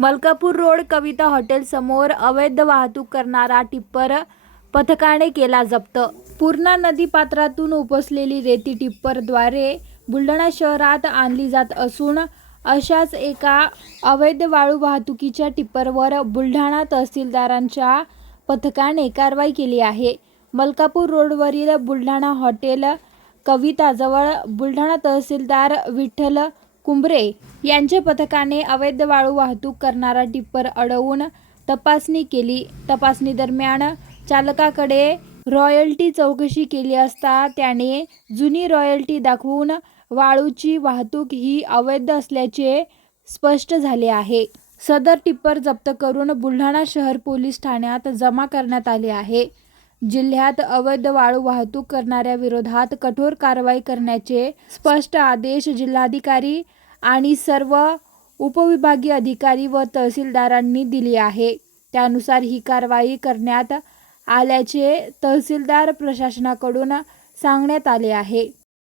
Malkapur road कविता hotel समोर अवैध वाहतूक करणारा टिप्पर पथकाने केला जप्त। पूर्णा नदी पात्रातून उपसलेली रेती टिप्परद्वारे बुलढाणा शहरात आणली जात असून अशाच एका अवैध वाळू वाहतुकीच्या टिप्परवर बुलढाणा तहसीलदारांच्या पथकाने कारवाई केली आहे। मलकापूर रोडवरील बुलढाणा हॉटेल कविताजवळ बुलढाणा तहसीलदार विठ्ठल कुंभरे यांच्या पथकाने अवैध वाळू वाहतूक करणारा टिप्पर अडवून तपासणी केली। तपासणी दरम्यान चालकाकडे रॉयल्टी चौकशी केली असता त्याने जुनी रॉयल्टी दाखवून वाळूची वाहतूक ही अवैध असल्याचे स्पष्ट झाले आहे। सदर टिप्पर जप्त करून बुलढाणा शहर पोलीस ठाण्यात जमा करण्यात आले आहे। जिल्ह्यात अवैध वाळू वाहतूक करणाऱ्या विरोधात कठोर कारवाई करण्याचे स्पष्ट आदेश जिल्हाधिकारी आणि सर्व उपविभागीय अधिकारी व तहसीलदारांनी दिले आहे। त्यानुसार ही कारवाई करण्यात आल्याचे तहसीलदार प्रशासनाकडून सांगण्यात आले आहे।